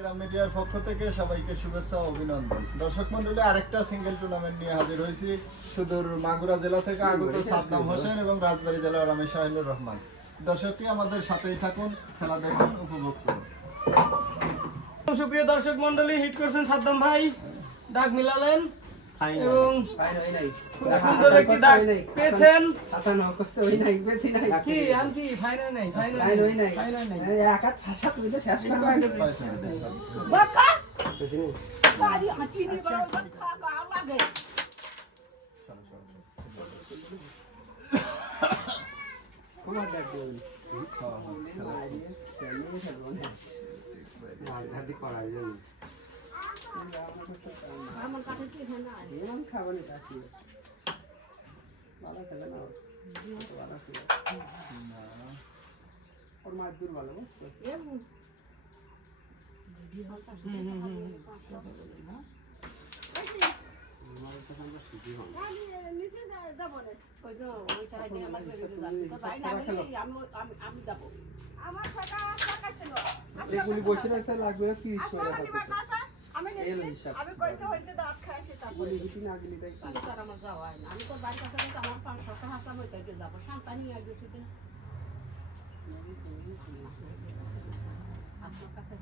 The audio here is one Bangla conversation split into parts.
ইকরাম মিডিয়ার পক্ষ থেকে সবাইকে শুভেচ্ছা ও অভিনন্দন। দর্শক মণ্ডলী, আরেকটা সিঙ্গেল টুর্নামেন্ট নিয়ে হাজির হয়েছি সুদূর মাগুরা জেলা থেকে আগত সাদ্দাম হোসেন এবং রাজবাড়ী জেলার আমি শাহিনুর রহমান। দর্শকটি আমাদের সাথেই থাকুন, খেলা দেখুন, উপভোগ করুন। সুপ্রিয় দর্শক মণ্ডলী, হিট করছেন সাদ্দাম ভাই, দাগ মিলালেন এবং সুন্দর একটি দাগ পেয়েছেন। কি আর কি ফাইনাল নাই, ফাইনাল নাই এক হাত ফাঁসা তুই তো শেষ করে বাকা বাড়ি আঁটি নি বড় খা গা লাগে তোমার ডাক দিও হাদি করা যায় আমার কাছে কি না এমন খাবারই কাশি ভালো খেলে না ভালো খেলে না ওর মাছ দূর ভালো বুঝছো এগুলি বসে রাখতে লাগবে না 30 টাকা আমি কইতে হইছে দাঁত খাই সেটা বলি কিছু না গেলি তাই আমি তো আমার যাওয়া হয় না। আমি তো বাড়ির কাছে আমার 500 টাকা হাসাব হইতে যাব শান্তা নিয়ে আগে সেদিন আপনার কাছে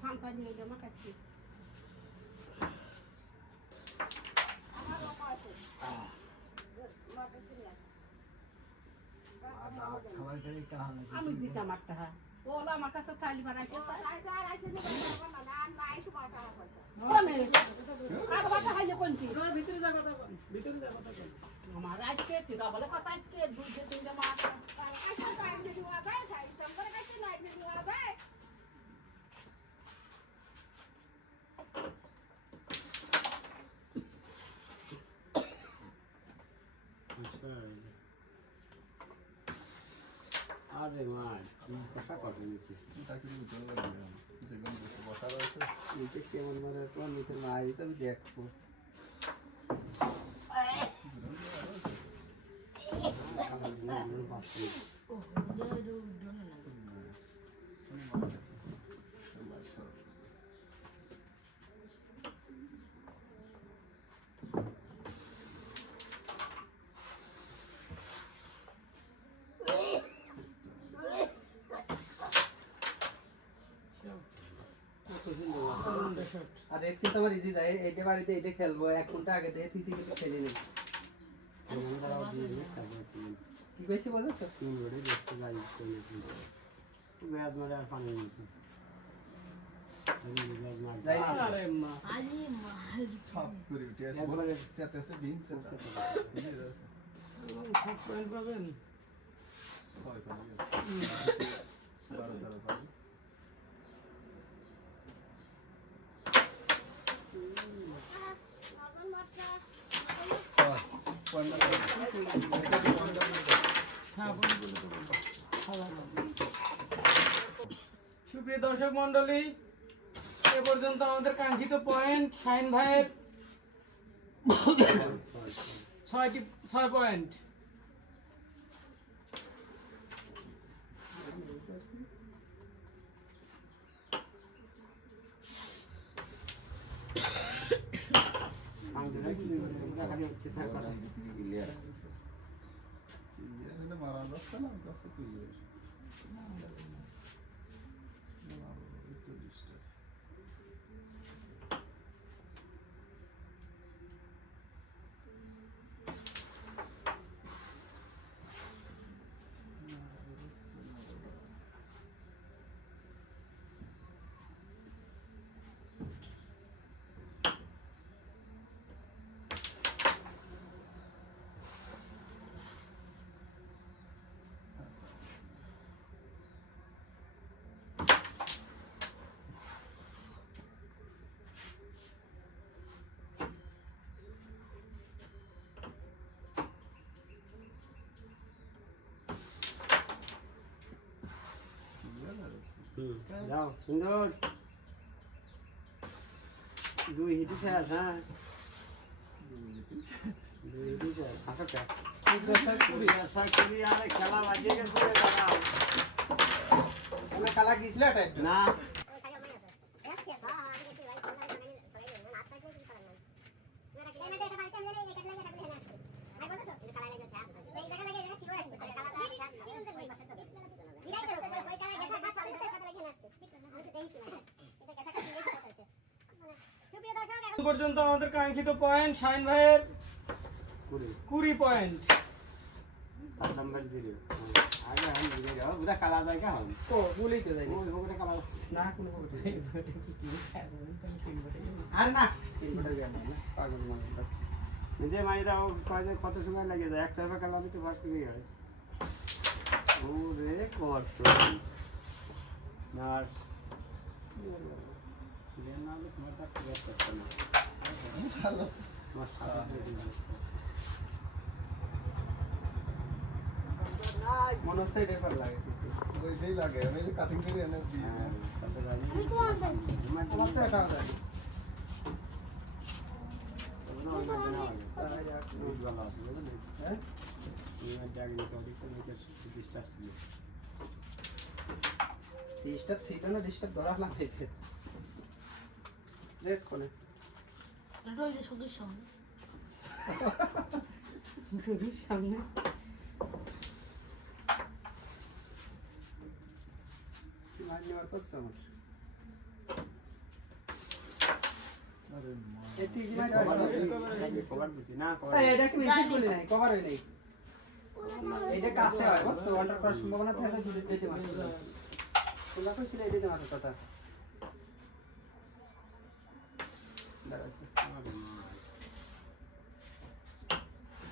শান্তা নিয়ে আমার কাছে আমার বাবা আছে আমি দিছি আমার টাকা ওলা আমার কাছে চাইলি বানাইছে আর বাটা খাইলে কোনটি ভিতরে যা কথা বল, ভিতরে যা কথা বল। আমার আজকে তুই বলে কথা আজকে দুই দিন তিনটা মাস আচ্ছা টাইম দিছি ওয়াবে যাই তোমরা কাছে নাই দিছি ওয়াবে আরে মার কষা করবে নাকি বসা রয়েছে নিচে কেমন মানে তোমার নিচে না এই তো আমি দেখবো আর একটু তোমার ইজি যায় এইটা বাড়িতে এইটা খেলবো 1 ঘন্টা আগে থেকে ফিজিক্যালি খেলে নিই কি বেশি বলো তো তুমি ওরে দেখতে যাই তুমি ব্যাজ মারে আর পানি নিতে আরে মা আরে মার সব করে উঠে আছে বলে চেতেছে ডিম চেতে বুঝে যাচ্ছে সব পয়েন্ট পাবেন। 6 পানি আছে 12 পানি সুপ্রিয় দর্শক মন্ডলী, এ পর্যন্ত আমাদের কাঙ্ক্ষিত পয়েন্ট শাহিন ভাইয়ের 6 পয়েন্ট। মারা যাচ্ছে না কাছে ক্লিয়ার যাও সুন্দর দুই হিটি শেষ হ্যাঁ দুই হিটি শেষ আসো কে খেলা লাগিয়ে গেছে দাঁড়াও কালা গিয়েছিল এটা একটু। না এখন পর্যন্ত আমাদের কাঙ্ক্ষিত পয়েন্ট শাহিন ভাইয়ের করে 20 পয়েন্ট। 7 নাম্বার 0 আগে আমি জিরে যাও বুদা কালা জায়গা হল ও বলেই তো যায়নি। ওই ওটা কালা না কোনো খবর নেই। আর না তিন ফোটা গেল না পাগল মানুষ যে মাইরা ও কয় যে কত সময় লাগে যায় একটা টাকা কালা দিতে ফাস্ট হয়ে যায় ও রে কষ্ট আর দেন না হলে তোমার কাছে করতে না ইনশাআল্লাহ তোমার সাথে দিয়ে দিচ্ছি মনে হচ্ছে এটাই ভালো লাগে ওইটাই লাগে আমি যে কাটিং করে এনে দিই হ্যাঁ সাথে রাজি আমার তো এটা হয় হ্যাঁ ডিস্টার্ব ছিল না ডিস্টার্ব ধরা না খেতে রেড কোনে ছবির সামনে মার নেওয়ার করছে আমার আরে মা এতে কি মার না এটা কি মেশিন বলি নাই কভার হই নাই এটা কাছে হয় বুঝছো ওয়াটার করার সম্ভাবনা থাকলে দুটো দিতে মারছে তোলা কইছিল এটা দিতে মারতে কথা দাঁড়াচ্ছে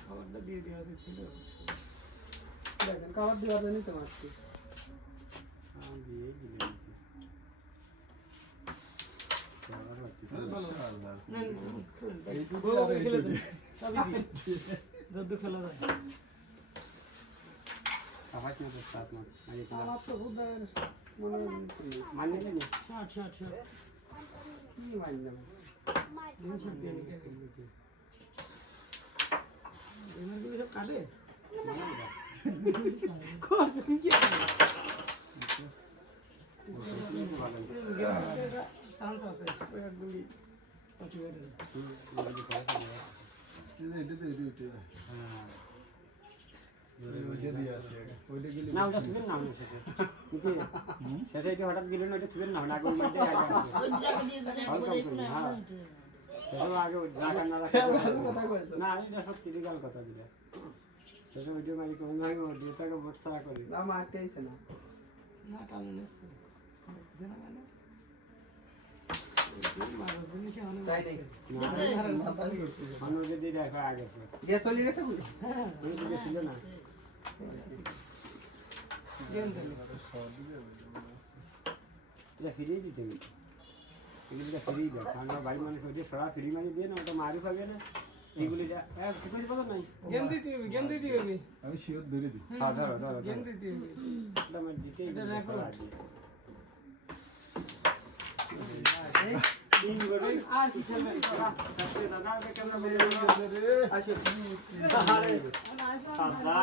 খাবারটা দিয়ে দেওয়া উচিত ছিল। দেখেন কভার দেওয়ার জন্যই তো মারছি ইনশাআল্লাহ না, এই দুটো বউ আর এই খেলে দুটো। দেন। সবই দিন। যদ্দূর খেলা যায়। আমার তো বুধার মনে মানলে না ষাট, ষাট, ষাট। কি মাইন না দিন ষাট দিয়ে নিয়ে গেছে। এনারগুলো সব কাটে? করছেন কি আপনি? চান্স আছে ওই একগুলি প্রতিবারে এটাতে এটা ওইটা দিয়ে আসি আগে ওইটা গেলে না ওটা থুবেন না সেটা কিন্তু সেটা এটা হঠাৎ গেল না এটা থুবেন না না আগুন মধ্যে আগে সেটা আগে রাখা না রাখা না এটা সত্যি লিগাল কথা দিলে সেটা ভিডিও মারি কোন না গো দুটাকে বর্ষা করি না মারতে আইছে না না কারণ এসছে জানা মানে এই মারার জিনিস অনেক তাই নাই মাথায় করছি অন্য যদি দেখা আগে আছে দিয়ে চলে গেছে বলে ওই দিকে ছিল না গেম খেলে এটা ফিরিয়ে দিতে হবে এগুলিটা ফিরিয়ে দেয় কারণ বাড়ির মানুষ ওই যে সরা ফ্রি মানি দিয়ে না ওটা মারি পাবে না এইগুলিটা ফ্রিকোয়েন্সি পাবে নাই গেম দিতে হবে গেম দিতে হবে আমি শিওর ধরে দিই হ্যাঁ ধরো ধরো গেম দিতে হবে এটা আমার দিতেই এটা হবে, record। সরা দিয়ে। এই তিন করে আর কি খেলবেন সরা কাছে দাদা কেন রে আসো আরে সাদা